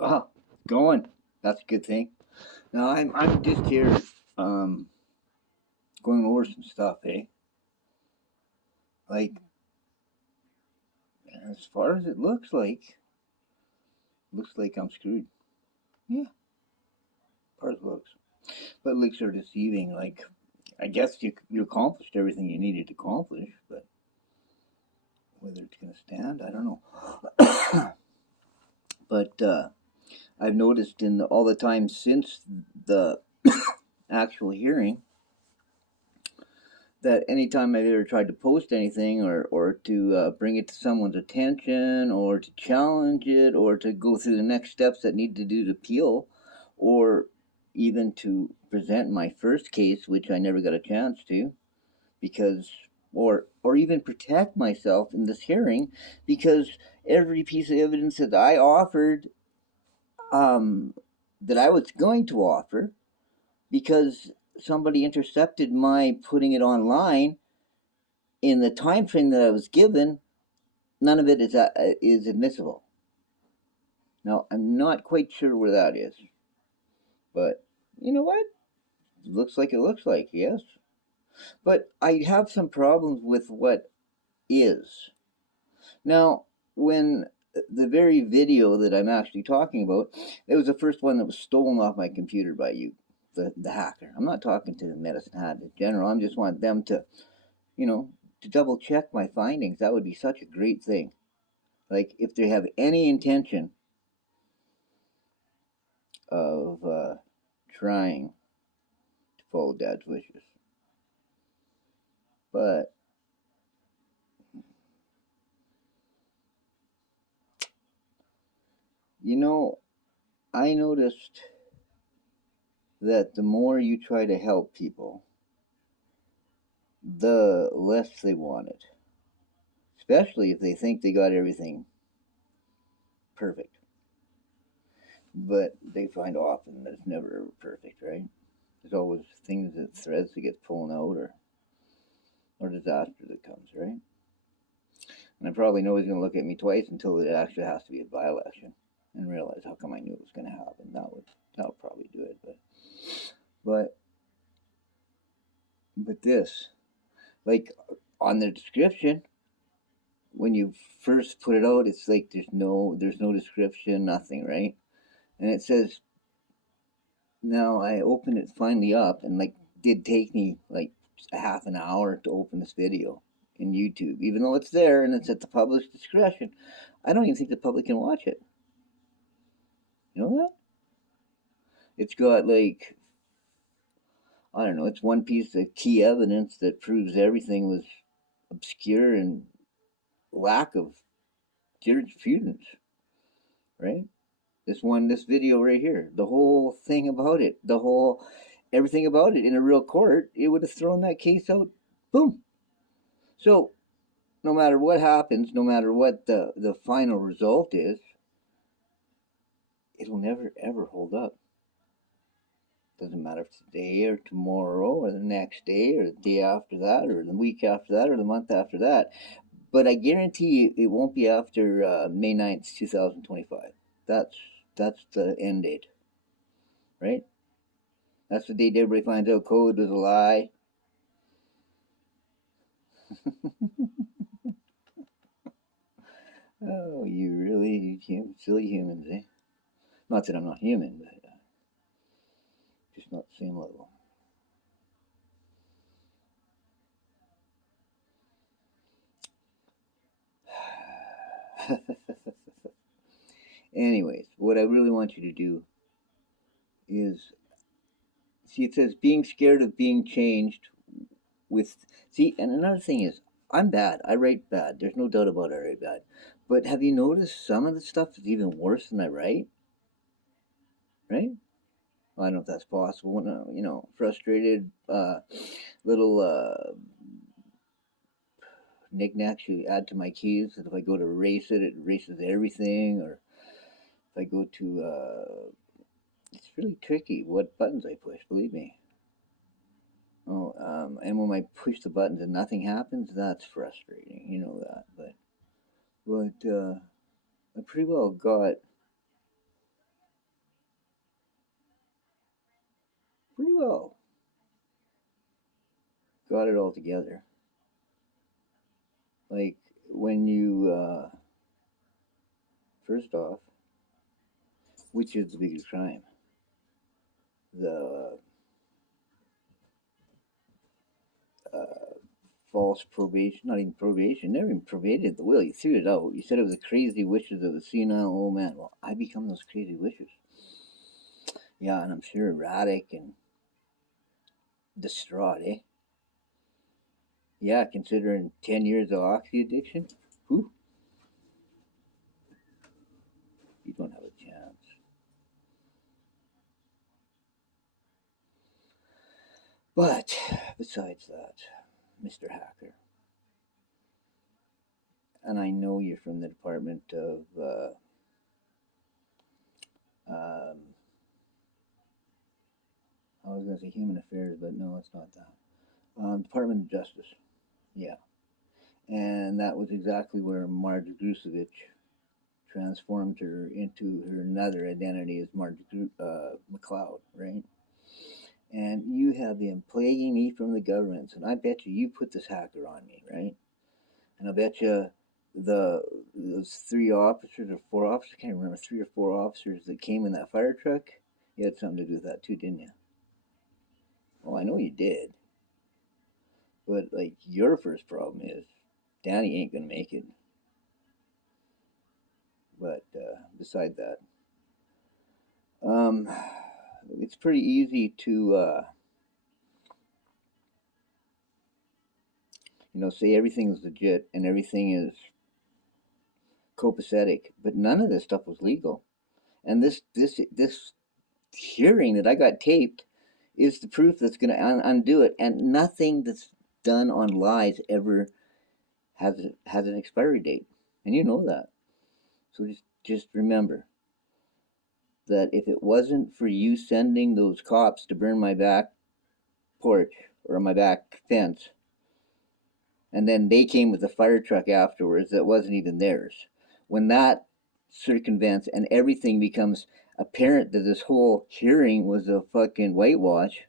Oh, going. That's a good thing. No, I'm just here, going over some stuff, eh? Like, as far as it looks like I'm screwed. Yeah, as far as it looks. But looks are deceiving. Like, I guess you accomplished everything you needed to accomplish, but whether it's gonna stand, I don't know. But I've noticed in all the time since the actual hearing that anytime I've ever tried to post anything or to bring it to someone's attention or to challenge it or to go through the next steps that need to do to appeal or even to present my first case, which I never got a chance to, because or even protect myself in this hearing, because every piece of evidence that I offered, that I was going to offer, because somebody intercepted my putting it online in the time frame that I was given, none of it is admissible. Now, I'm not quite sure where that is, but you know what? It looks like, yes. But I have some problems with what is. Now, when the very video that I'm actually talking about, it was the first one that was stolen off my computer by you, the hacker. I'm not talking to the medicine hat in general. I just want them to, to double check my findings. That would be such a great thing. Like, if they have any intention of trying to follow Dad's wishes. But I noticed that the more you try to help people, the less they want it. Especially if they think they got everything perfect. But they find often that it's never perfect, right? There's always threads that get pulled out, or disaster that comes, right? And I probably know he's going to look at me twice until it actually has to be a by-election and realize how come I knew it was going to happen. That'll probably do it. But this, like, on the description, when you first put it out, it's like there's no description, nothing, right? And it says, now I opened it finally up, and like, did take me like a half an hour to open this video in YouTube, even though it's there and it's at the public's discretion. I don't even think the public can watch it. You know that? It's got like, I don't know, it's one piece of key evidence that proves everything was obscure and lack of jurisprudence, right? This video right here, the whole thing about it, everything about it in a real court, it would have thrown that case out, boom. So, no matter what happens, no matter what the final result is, it'll never ever hold up. Doesn't matter if it's today or tomorrow or the next day or the day after that or the week after that or the month after that. But I guarantee you it won't be after May 9th, 2025. That's the end date, right? That's the date everybody finds out code was a lie. Oh, you really silly humans, eh? Not that I'm not human, but just not the same level. Anyways, what I really want you to do is, see, it says being scared of being changed with, see, and another thing is, I'm bad. I write bad. There's no doubt about it, I write bad. But have you noticed some of the stuff is even worse than I write? Right? Well, I don't know if that's possible. When, frustrated, little knickknacks you add to my keys. That if I go to erase it, it erases everything. Or if I go to, it's really tricky what buttons I push. Believe me. Oh, and when I push the buttons and nothing happens, that's frustrating. You know that, but I pretty well got pretty well got it all together. Like, when you, first off, which is the biggest crime? The false probation, not even probation, never even probated the will. You threw it out. You said it was the crazy wishes of a senile old man. Well, I become those crazy wishes. Yeah, and I'm sure erratic and distraught, eh? Yeah, considering 10 years of oxy addiction, whew, you don't have a chance. But besides that, Mr. Hacker, and I know you're from the Department of I was going to say Human Affairs, but no, it's not that. Department of Justice, yeah. And that was exactly where Marge Grusevich transformed her into her another identity as Marge MacLeod, right? And you have been plaguing me from the governments, and I bet you put this hacker on me, right? And I bet you those 3 officers or 4 officers, I can't remember, 3 or 4 officers that came in that fire truck, you had something to do with that too, didn't you? Well, I know you did. But, like, your first problem is Danny ain't going to make it. But beside that, it's pretty easy to, say everything is legit and everything is copacetic, but none of this stuff was legal. And this hearing that I got taped is the proof that's going to undo it. And nothing that's done on lies ever has an expiry date, and you know that. So just remember that if it wasn't for you sending those cops to burn my back porch or my back fence, and then they came with a fire truck afterwards that wasn't even theirs, when that circumvents and everything becomes apparent that this whole hearing was a fucking whitewash,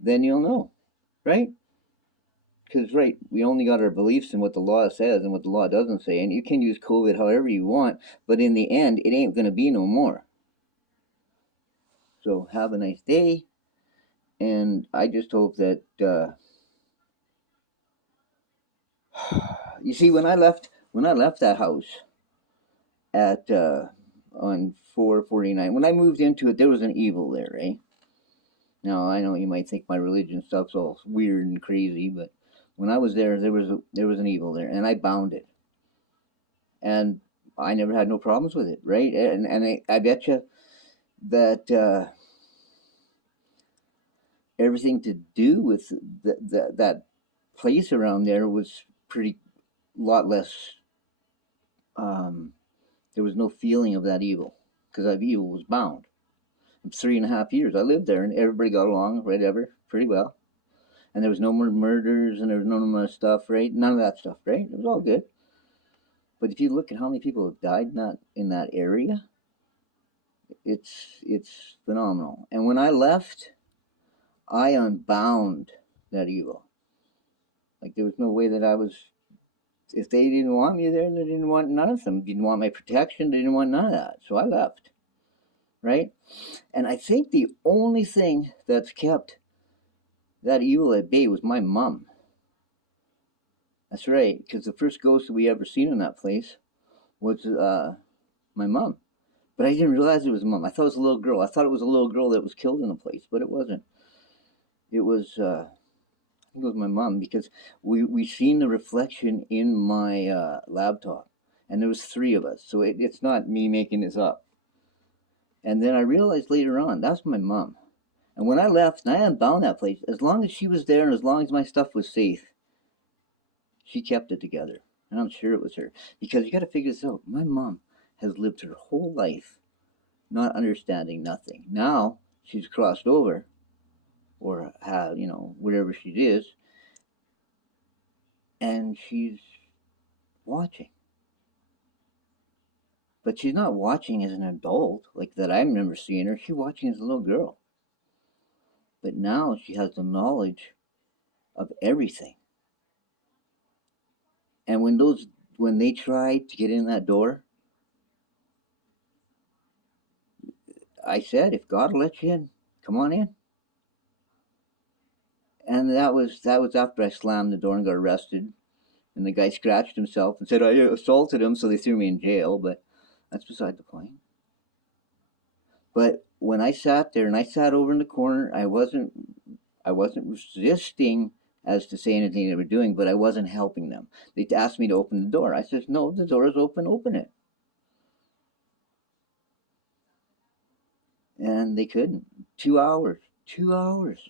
then you'll know, right? Because, right, we only got our beliefs in what the law says and what the law doesn't say, and you can use COVID however you want, but in the end, it ain't going to be no more. So have a nice day, and I just hope that, you see, when I left that house at on 449, when I moved into it, there was an evil there, right? Now, I know you might think my religion stuff's all weird and crazy, but when I was there, there was an evil there, and I bound it. And I never had no problems with it, right? And I bet you that everything to do with that place around there was pretty lot less. There was no feeling of that evil because that evil was bound. 3.5 years I lived there, and everybody got along, whatever, pretty well. And there was no more murders, and there was no more stuff, right? None of that stuff, right? It was all good. But if you look at how many people have died in that area, it's phenomenal. And when I left, I unbound that evil. Like, there was no way that I was. If they didn't want me there, they didn't want none of them. They didn't want my protection. They didn't want none of that. So I left, right? And I think the only thing that's kept that evil at bay was my mom. That's right, because the first ghost that we ever seen in that place was my mom. But I didn't realize it was mom. I thought it was a little girl. I thought it was a little girl that was killed in the place, but it wasn't. It was, I think it was my mom, because we seen the reflection in my laptop, and there was 3 of us, so it's not me making this up. And then I realized later on, that's my mom. And when I left, and I unbound that place, as long as she was there and as long as my stuff was safe, she kept it together. And I'm sure it was her. Because you got to figure this out. My mom has lived her whole life not understanding nothing. Now she's crossed over, or wherever she is, and she's watching. But she's not watching as an adult, like that I remember seeing her. She's watching as a little girl. But now she has the knowledge of everything. And when they tried to get in that door, I said, if God will let you in, come on in. And that was after I slammed the door and got arrested. And the guy scratched himself and said I assaulted him, so they threw me in jail. But that's beside the point. But when I sat there and I sat over in the corner, I wasn't resisting as to say anything they were doing, but I wasn't helping them. They asked me to open the door. I said, no, the door is open, open it. And they couldn't. 2 hours. 2 hours.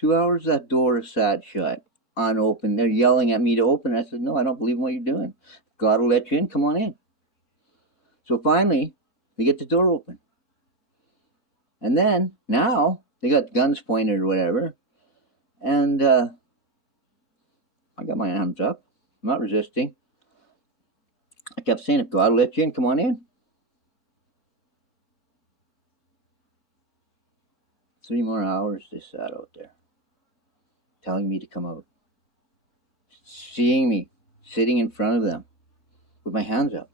2 hours that door sat shut, unopened. They're yelling at me to open it. I said, no, I don't believe in what you're doing. God will let you in. Come on in. So finally, they get the door open. And then, now, they got guns pointed or whatever. And I got my hands up. I'm not resisting. I kept saying, if God will let you in, come on in. 3 more hours they sat out there, telling me to come out. Seeing me sitting in front of them with my hands up.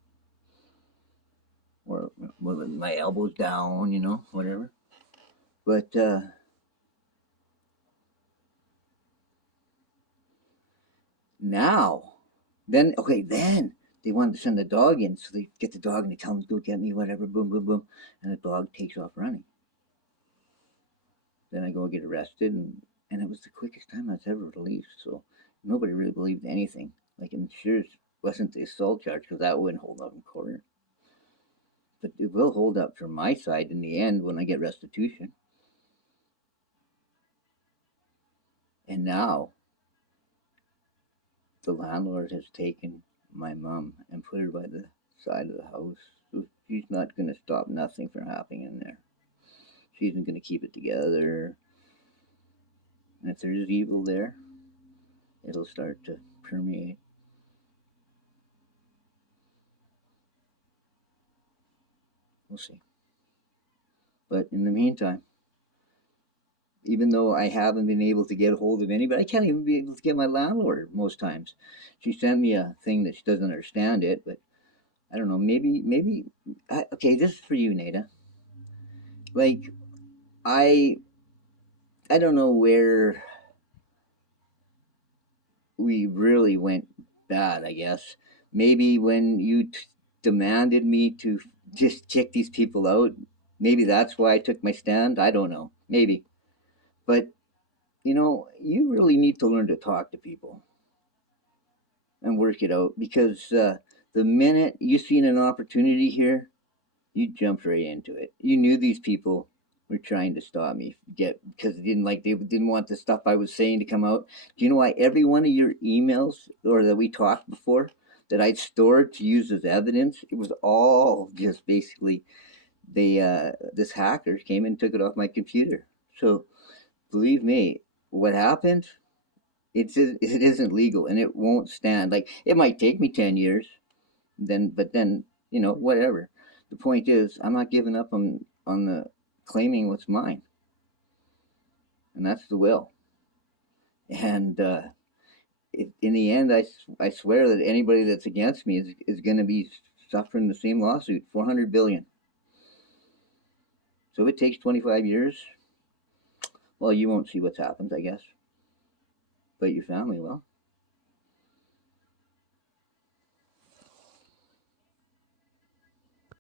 Or with my elbows down, whatever. But now, then they wanted to send the dog in, so they get the dog and they tell him to go get me, whatever, boom, boom, boom, and the dog takes off running. Then I go get arrested, and it was the quickest time I was ever released, so nobody really believed anything. Like, it sure wasn't the assault charge, because that wouldn't hold up in court. But it will hold up from my side in the end when I get restitution. And now, the landlord has taken my mom and put her by the side of the house. So she's not going to stop nothing from happening in there. She isn't going to keep it together. And if there's evil there, it'll start to permeate. We'll see. But in the meantime, even though I haven't been able to get a hold of anybody, I can't even be able to get my landlord most times. She sent me a thing that she doesn't understand it, but I don't know, maybe, okay, this is for you, Nada. Like, I don't know where we really went bad, I guess. Maybe when you demanded me to just kick these people out, maybe that's why I took my stand. I don't know. Maybe. But, you really need to learn to talk to people and work it out, because the minute you seen an opportunity here, you jumped right into it. You knew these people were trying to stop me because they didn't want the stuff I was saying to come out. Do you know why every one of your emails or that we talked before that I'd stored to use as evidence, it was all just basically this hacker came and took it off my computer. So believe me, what happened, it isn't legal and it won't stand. Like, it might take me 10 years, but then whatever. The point is, I'm not giving up on the claiming what's mine, and that's the will. And in the end, I swear that anybody that's against me is going to be suffering the same lawsuit, $400 billion. So if it takes 25 years, well, you won't see what's happened, I guess, but your family will.